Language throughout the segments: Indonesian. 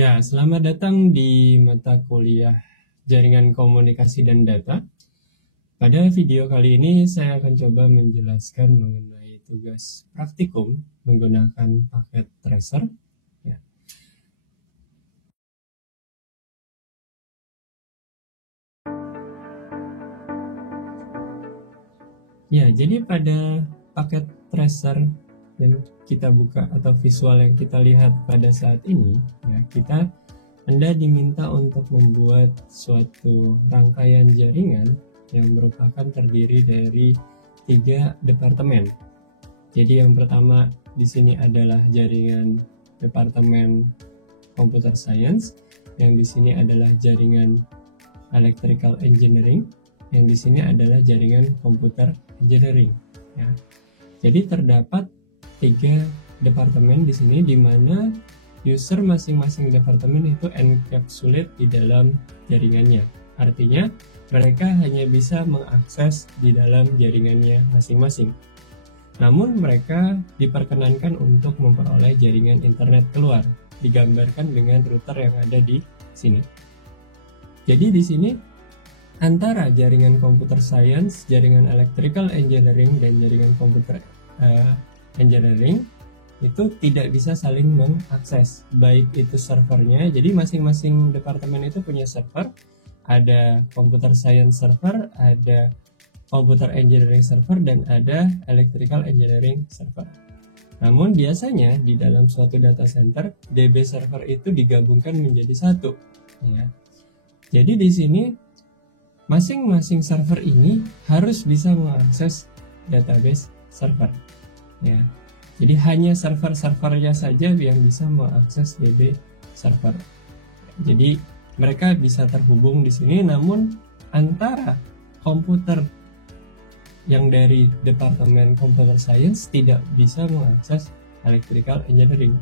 Ya, selamat datang di mata kuliah Jaringan Komunikasi dan Data. Pada video kali ini saya akan coba menjelaskan mengenai tugas praktikum menggunakan paket tracer. Ya. Ya, jadi pada paket tracer yang kita buka atau visual yang kita lihat pada saat ini, ya, Anda diminta untuk membuat suatu rangkaian jaringan yang merupakan terdiri dari 3 departemen. Jadi yang pertama di sini adalah jaringan departemen Computer Science, yang di sini adalah jaringan Electrical Engineering, yang di sini adalah jaringan Computer Engineering. Ya. Jadi terdapat 3 departemen di sini, di mana user masing-masing departemen itu encapsulate di dalam jaringannya. Artinya mereka hanya bisa mengakses di dalam jaringannya masing-masing. Namun mereka diperkenankan untuk memperoleh jaringan internet keluar, digambarkan dengan router yang ada di sini. Jadi di sini antara jaringan computer science, jaringan electrical engineering, dan jaringan computer engineering itu tidak bisa saling mengakses, baik itu servernya. Jadi masing-masing departemen itu punya server, ada computer science server, ada computer engineering server, dan ada electrical engineering server. Namun biasanya di dalam suatu data center, DB server itu digabungkan menjadi satu. Ya. Jadi di sini masing-masing server ini harus bisa mengakses database server. Ya. Jadi hanya server-servernya saja yang bisa mengakses DB server. Jadi mereka bisa terhubung di sini, namun antara komputer yang dari departemen computer science tidak bisa mengakses electrical engineering.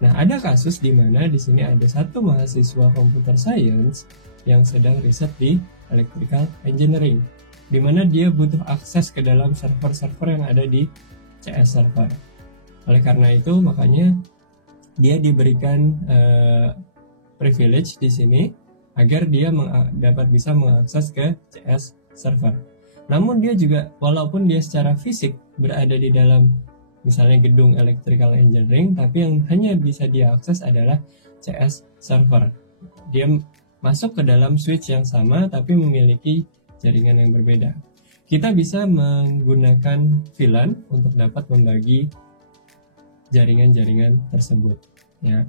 Nah, ada kasus di mana di sini ada satu mahasiswa computer science yang sedang riset di electrical engineering, di mana dia butuh akses ke dalam server-server yang ada di CS server. Oleh karena itu, makanya dia diberikan privilege di sini agar dia dapat bisa mengakses ke CS server. Namun dia juga, walaupun dia secara fisik berada di dalam misalnya gedung electrical engineering, tapi yang hanya bisa dia akses adalah CS server. Dia masuk ke dalam switch yang sama tapi memiliki jaringan yang berbeda. Kita bisa menggunakan VLAN untuk dapat membagi jaringan-jaringan tersebut. Ya.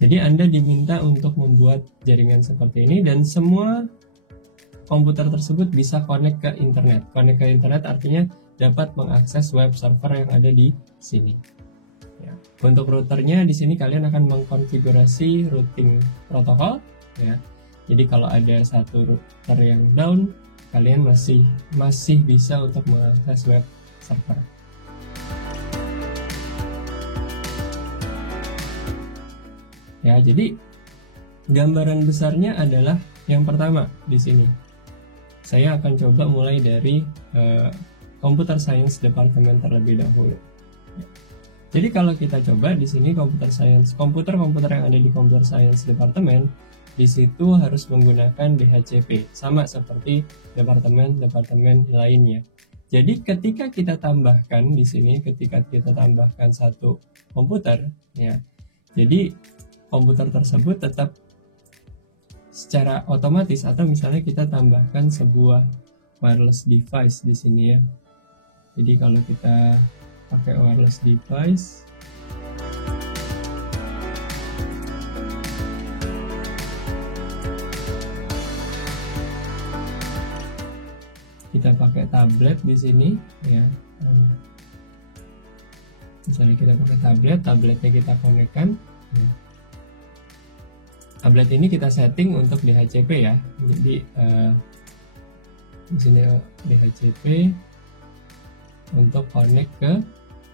Jadi Anda diminta untuk membuat jaringan seperti ini, dan semua komputer tersebut bisa connect ke internet. Connect ke internet artinya dapat mengakses web server yang ada di sini. Ya. Untuk routernya di sini kalian akan mengkonfigurasi routing protokol. Ya. Jadi kalau ada satu router yang down, kalian masih bisa untuk mengakses web server. Ya, jadi gambaran besarnya adalah yang pertama di sini. Saya akan coba mulai dari Computer Science Department terlebih dahulu. Jadi kalau kita coba di sini Computer Science, komputer yang ada di Computer Science Department, di situ harus menggunakan DHCP, sama seperti departemen-departemen lainnya. Jadi ketika kita tambahkan di sini, ketika kita tambahkan satu komputer, ya, jadi komputer tersebut tetap secara otomatis, atau misalnya kita tambahkan sebuah wireless device di sini ya. Jadi kalau kita pakai wireless device, kita pakai tablet di sini ya. Misalnya kita pakai tabletnya kita konekkan. Ya. Tablet ini kita setting untuk DHCP ya. Jadi di sini DHCP untuk connect ke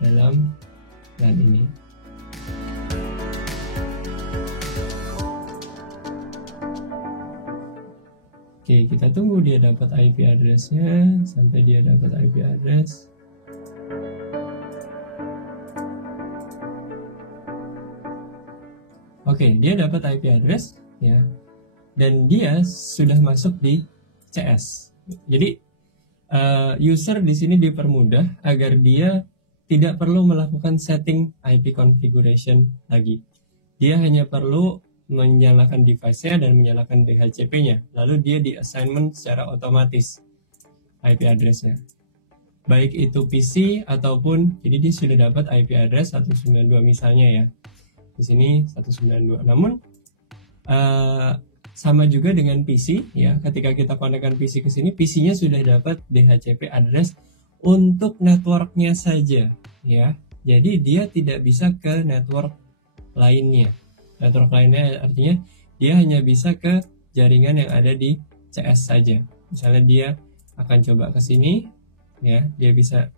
dalam LAN ini. Oke, kita tunggu dia dapat IP address-nya. Sampai dia dapat IP address, Oke, dia dapat IP address ya, dan dia sudah masuk di CS. Jadi user di sini dipermudah agar dia tidak perlu melakukan setting IP configuration lagi. Dia hanya perlu menyalakan device-nya dan menyalakan DHCP-nya, lalu dia di assignment secara otomatis IP address-nya. Baik itu PC ataupun, jadi dia sudah dapat IP address 192 misalnya ya. Di sini 192. Namun sama juga dengan PC ya. Ketika kita konekkan PC ke sini, PC-nya sudah dapat DHCP address untuk networknya saja ya. Jadi dia tidak bisa ke network lainnya. Network lainnya artinya dia hanya bisa ke jaringan yang ada di CS saja. Misalnya dia akan coba ke sini ya, dia bisa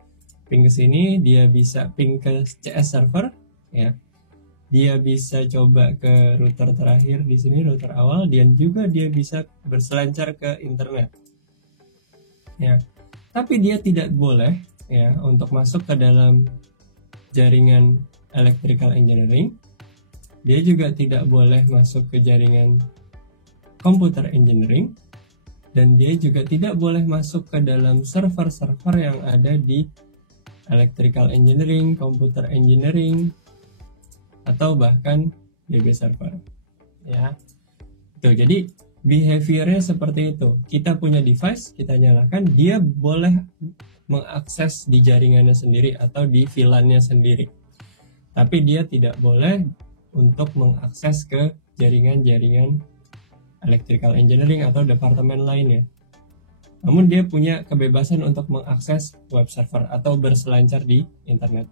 ping ke sini, dia bisa ping ke CS server ya. Dia bisa coba ke router terakhir di sini, router awal, dan juga dia bisa berselancar ke internet. Ya. Tapi dia tidak boleh ya untuk masuk ke dalam jaringan electrical engineering. Dia juga tidak boleh masuk ke jaringan computer engineering, dan dia juga tidak boleh masuk ke dalam server-server yang ada di electrical engineering, computer engineering, atau bahkan DB server. Ya, tuh. Jadi behaviornya seperti itu. Kita punya device, kita nyalakan, dia boleh mengakses di jaringannya sendiri atau di VLAN-nya sendiri. Tapi dia tidak boleh untuk mengakses ke jaringan-jaringan electrical engineering atau departemen lainnya. Namun dia punya kebebasan untuk mengakses web server atau berselancar di internet.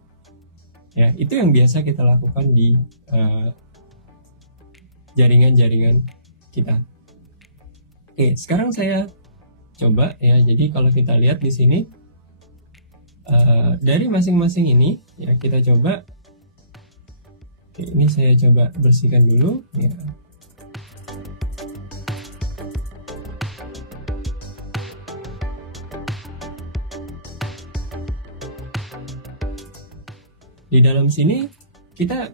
Ya, itu yang biasa kita lakukan di jaringan-jaringan kita. Oke, sekarang saya coba ya. Jadi kalau kita lihat di sini dari masing-masing ini ya, kita coba. Oke, ini saya coba bersihkan dulu ya. Di dalam sini kita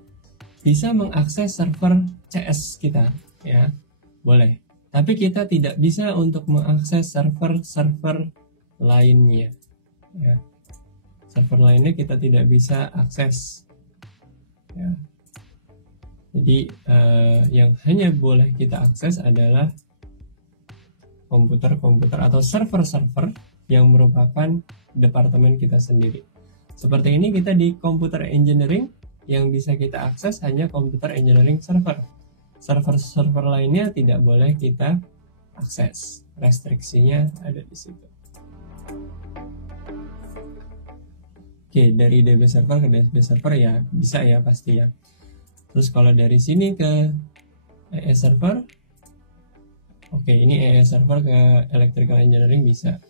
bisa mengakses server CS kita ya, boleh. Tapi kita tidak bisa untuk mengakses server-server lainnya ya. Server lainnya kita tidak bisa akses ya. Jadi yang hanya boleh kita akses adalah komputer-komputer atau server-server yang merupakan departemen kita sendiri. Seperti ini kita di computer engineering, yang bisa kita akses hanya computer engineering server. Server-server lainnya tidak boleh kita akses. Restriksinya ada di situ. Oke, dari DB server ke DB server ya bisa ya, pasti ya. Terus kalau dari sini ke ES server, oke, ini ES server ke electrical engineering bisa.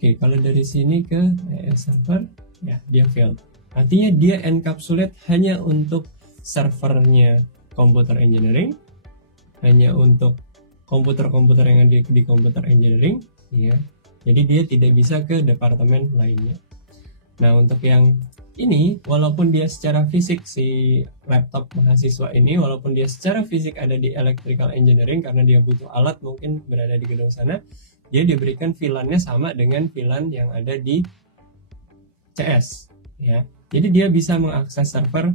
Oke, kalau dari sini ke ES server, ya dia failed. Artinya dia encapsulate hanya untuk servernya computer engineering, hanya untuk komputer-komputer yang ada di computer engineering, ya. Jadi dia tidak bisa ke departemen lainnya. Nah, untuk yang ini, walaupun dia secara fisik si laptop mahasiswa ini, walaupun dia secara fisik ada di electrical engineering karena dia butuh alat mungkin berada di gedung sana, dia diberikan VLAN-nya sama dengan VLAN yang ada di CS ya. Jadi dia bisa mengakses server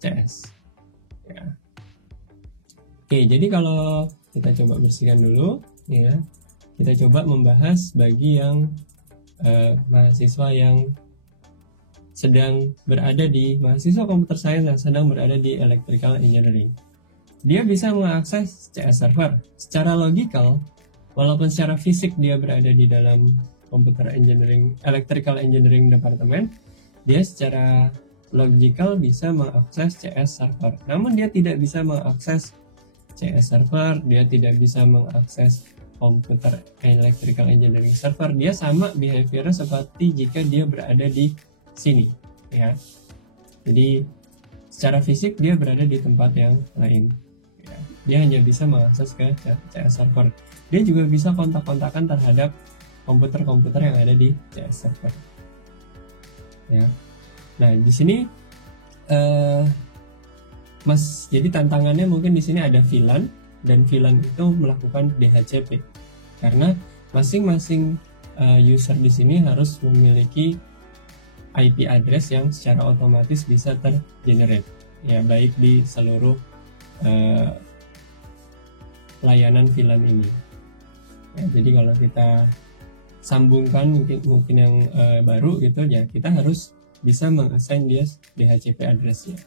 CS ya. Oke, jadi kalau kita coba bersihkan dulu ya. Kita coba membahas bagi yang mahasiswa yang sedang berada di mahasiswa computer science yang sedang berada di electrical engineering. Dia bisa mengakses CS server secara logikal, walaupun secara fisik dia berada di dalam computer engineering, electrical engineering department, dia secara logikal bisa mengakses CS server. Namun dia tidak bisa mengakses CS server, dia tidak bisa mengakses computer electrical engineering server. Dia sama behaviornya seperti jika dia berada di sini ya. Jadi secara fisik dia berada di tempat yang lain ya. Dia hanya bisa mengakses ke CS server. Dia juga bisa kontak-kontakan terhadap komputer-komputer yang ada di CS server ya. Nah, di sini Jadi tantangannya mungkin di sini ada VLAN, dan VLAN itu melakukan DHCP karena masing-masing user di sini harus memiliki IP address yang secara otomatis bisa tergenerate, ya, baik di seluruh layanan VLAN ini. Ya, jadi kalau kita sambungkan mungkin yang baru gitu, ya kita harus bisa mengassign dia DHCP address-nya.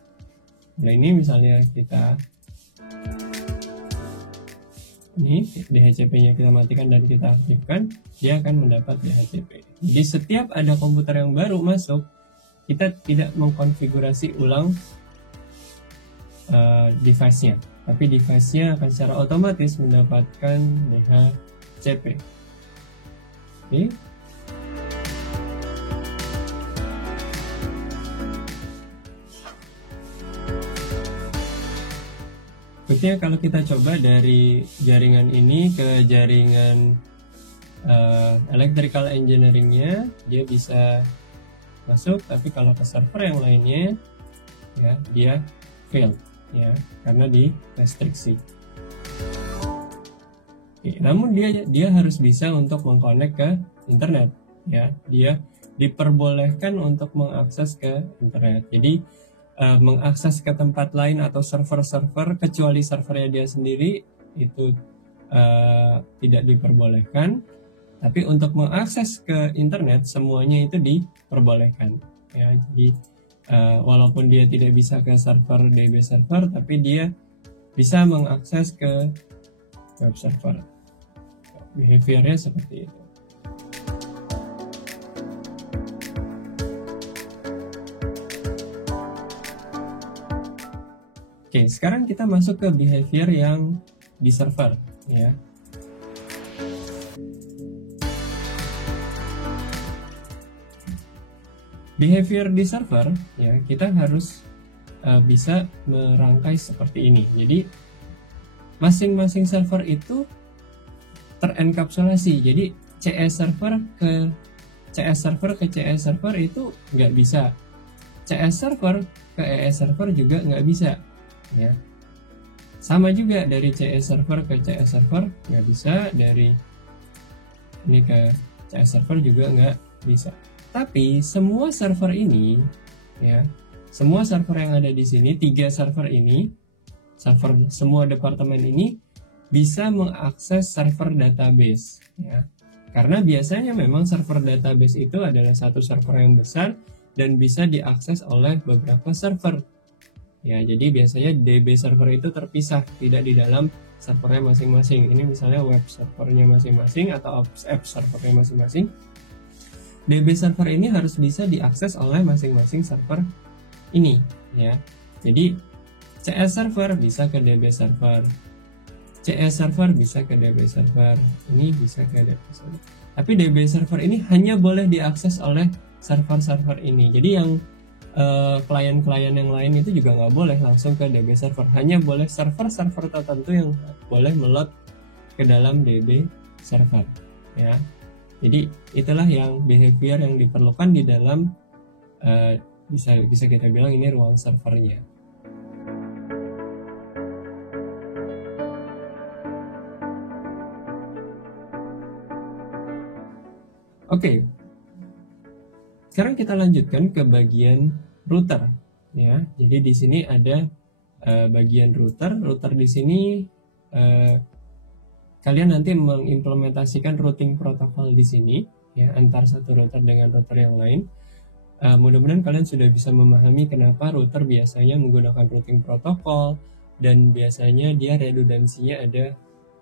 Nah ini misalnya ini DHCP-nya kita matikan dan kita aktifkan, dia akan mendapat DHCP. Jadi setiap ada komputer yang baru masuk, kita tidak mengkonfigurasi ulang device-nya, tapi device-nya akan secara otomatis mendapatkan DHCP. Oke. Berikutnya kalau kita coba dari jaringan ini ke jaringan electrical engineering-nya, dia bisa masuk, tapi kalau ke server yang lainnya, ya dia fail, ya, karena direstriksi. Oke, namun dia harus bisa untuk mengkonek ke internet, ya, dia diperbolehkan untuk mengakses ke internet. Jadi mengakses ke tempat lain atau server-server kecuali servernya dia sendiri itu tidak diperbolehkan, tapi untuk mengakses ke internet semuanya itu diperbolehkan, ya. Jadi walaupun dia tidak bisa ke server DB server, tapi dia bisa mengakses ke web server. Behaviornya seperti itu. Oke, sekarang kita masuk ke behavior yang di server, ya. Behavior di server, ya, kita harus bisa merangkai seperti ini. Jadi masing-masing server itu terenkapsulasi. Jadi CS server ke CS server itu nggak bisa. CS server ke ES server juga nggak bisa. Ya, sama juga dari CS server ke CS server nggak bisa, dari ini ke CS server juga nggak bisa. Tapi semua server ini, ya, semua server yang ada di sini, 3 server ini, server semua departemen ini bisa mengakses server database, ya. Karena biasanya memang server database itu adalah satu server yang besar dan bisa diakses oleh beberapa server. Ya, jadi biasanya DB server itu terpisah, tidak di dalam servernya masing-masing. Ini misalnya web servernya masing-masing atau app servernya masing-masing. DB server ini harus bisa diakses oleh masing-masing server ini, ya. Jadi CS server bisa ke DB server, CS server bisa ke DB server, ini bisa ke DB server. Tapi DB server ini hanya boleh diakses oleh server-server ini. Jadi yang klien-klien yang lain itu juga nggak boleh langsung ke DB server, hanya boleh server-server tertentu yang boleh melot ke dalam DB server, ya. Jadi itulah yang behavior yang diperlukan di dalam bisa kita bilang ini ruang servernya. Oke. Sekarang kita lanjutkan ke bagian router, ya. Jadi di sini ada bagian router. Router di sini kalian nanti mengimplementasikan routing protokol di sini, ya, antar satu router dengan router yang lain. Mudah-mudahan kalian sudah bisa memahami kenapa router biasanya menggunakan routing protokol dan biasanya dia redundansinya ada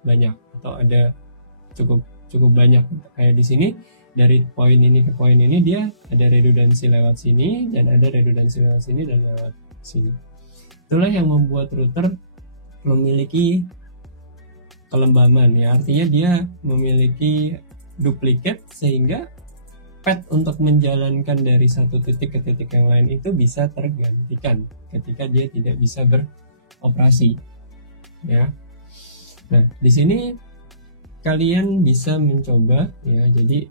banyak atau ada cukup banyak. Kayak di sini dari poin ini ke poin ini dia ada redundansi lewat sini dan ada redundansi lewat sini dan lewat sini. Itulah yang membuat router memiliki kelembaman, ya, artinya dia memiliki duplikat sehingga path untuk menjalankan dari satu titik ke titik yang lain itu bisa tergantikan ketika dia tidak bisa beroperasi, ya. Nah, di sini kalian bisa mencoba, ya. Jadi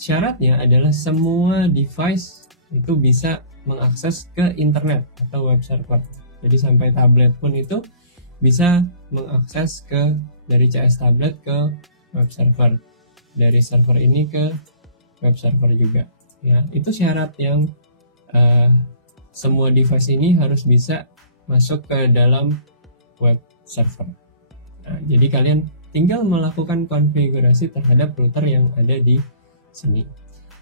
syaratnya adalah semua device itu bisa mengakses ke internet atau web server. Jadi sampai tablet pun itu bisa mengakses dari CS tablet ke web server, dari server ini ke web server juga. Ya, itu syarat yang semua device ini harus bisa masuk ke dalam web server. Nah, jadi kalian tinggal melakukan konfigurasi terhadap router yang ada di sini.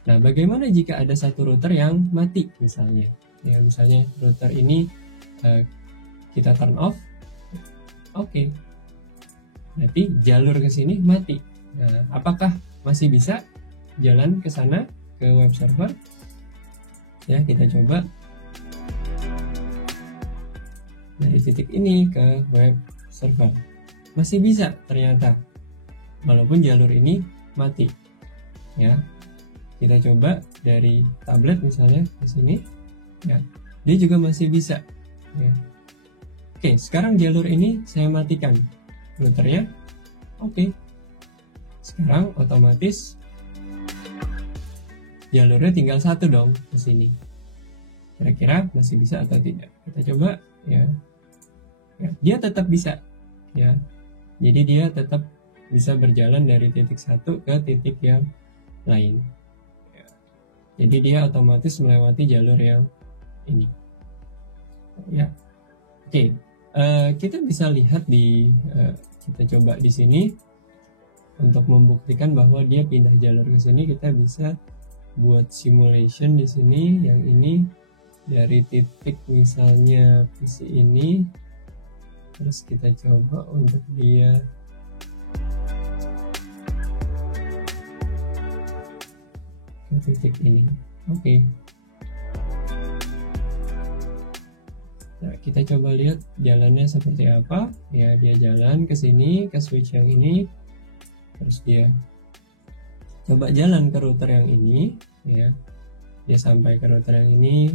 Nah, bagaimana jika ada satu router yang mati misalnya? Ya, misalnya router ini kita turn off. Oke. Berarti jalur ke sini mati. Nah, apakah masih bisa jalan ke sana ke web server? Ya, kita coba dari titik ini ke web server. Masih bisa ternyata, walaupun jalur ini mati. Ya, kita coba dari tablet misalnya ke sini. Ya, dia juga masih bisa. Ya. Oke, sekarang jalur ini saya matikan routernya. Oke, sekarang otomatis jalurnya tinggal satu dong ke sini. Kira-kira masih bisa atau tidak? Kita coba ya. Ya, dia tetap bisa ya. Jadi dia tetap bisa berjalan dari titik satu ke titik yang lain. Ya. Jadi dia otomatis melewati jalur yang ini. Ya. Oke. Kita bisa lihat kita coba di sini untuk membuktikan bahwa dia pindah jalur ke sini. Kita bisa buat simulation di sini. Yang ini dari titik misalnya PC ini, terus kita coba untuk dia ke titik ini. Oke. Nah, kita coba lihat jalannya seperti apa. Ya, dia jalan ke sini, ke switch yang ini, terus dia coba jalan ke router yang ini. Ya, dia sampai ke router yang ini.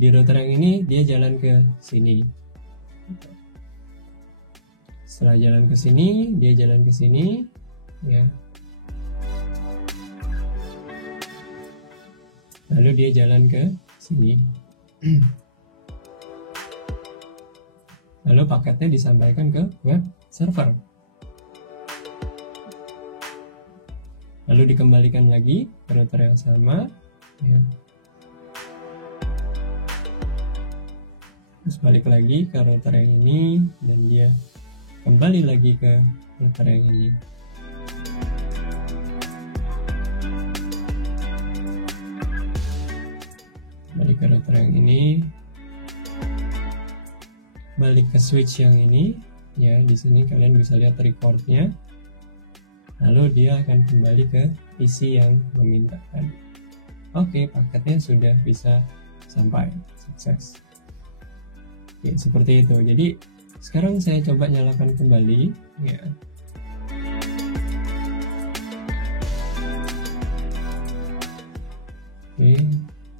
Di router yang ini dia jalan ke sini. Setelah jalan ke sini, dia jalan ke sini, ya. Lalu dia jalan ke sini. Lalu paketnya disampaikan ke web server. Lalu dikembalikan lagi ke router yang sama, ya. Terus balik lagi ke router yang ini, dan dia kembali lagi ke router yang ini. Balik ke router yang ini, balik ke switch yang ini. Ya, di sini kalian bisa lihat recordnya. Lalu dia akan kembali ke PC yang meminta tadi. Oke, paketnya sudah bisa sampai, sukses. Oke, seperti itu. Jadi sekarang saya coba nyalakan kembali, ya. Oke,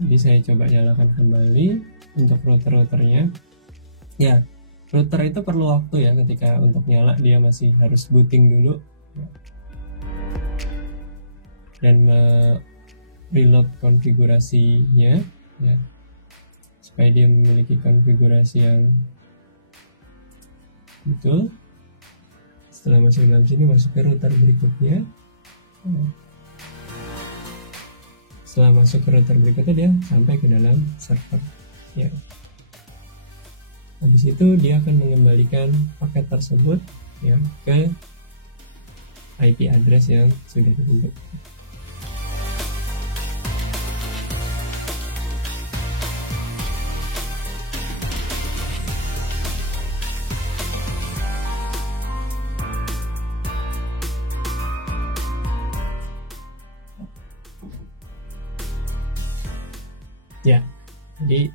jadi saya coba nyalakan kembali untuk router-routernya. Ya, router itu perlu waktu ya, ketika untuk nyala dia masih harus booting dulu, ya. Dan reload konfigurasinya, ya, supaya dia memiliki konfigurasi yang betul. Setelah masuk dalam sini, masuk ke router berikutnya. Setelah masuk ke router berikutnya, dia sampai ke dalam server, ya. Habis itu dia akan mengembalikan paket tersebut, ya, ke IP address yang sudah dibentuk. Ya, jadi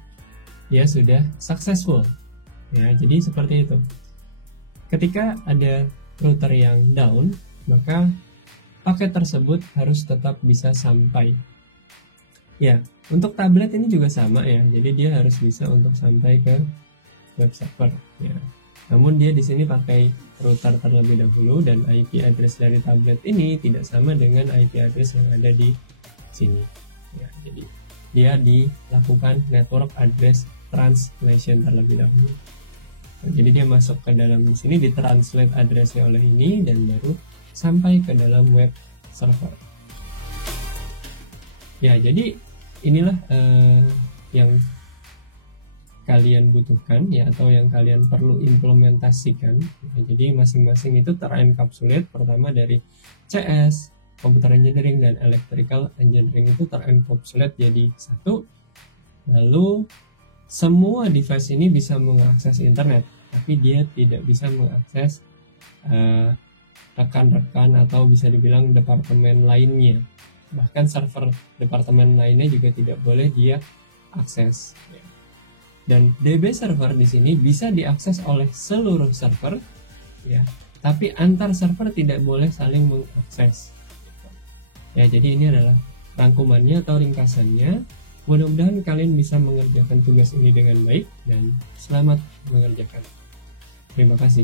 dia sudah successful. Ya, jadi seperti itu. Ketika ada router yang down, maka paket tersebut harus tetap bisa sampai. Ya, untuk tablet ini juga sama ya. Jadi dia harus bisa untuk sampai ke web server. Ya. Namun dia di sini pakai router terlebih dahulu, dan IP address dari tablet ini tidak sama dengan IP address yang ada di sini. Ya, jadi dia dilakukan network address translation terlebih dahulu. Nah, jadi dia masuk ke dalam sini, ditranslate addressnya oleh ini, dan baru sampai ke dalam web server. Ya, jadi inilah yang kalian butuhkan ya, atau yang kalian perlu implementasikan. Ya, jadi masing-masing itu terencapsulate. Pertama dari CS, Computer Engineering, dan Electrical Engineering itu terencapsulate jadi satu. Lalu semua device ini bisa mengakses internet, tapi dia tidak bisa mengakses rekan-rekan atau bisa dibilang departemen lainnya. Bahkan server departemen lainnya juga tidak boleh dia akses. Dan DB server di sini bisa diakses oleh seluruh server, ya, tapi antar server tidak boleh saling mengakses. Ya, jadi ini adalah rangkumannya atau ringkasannya. Mudah-mudahan kalian bisa mengerjakan tugas ini dengan baik dan selamat mengerjakan. Terima kasih.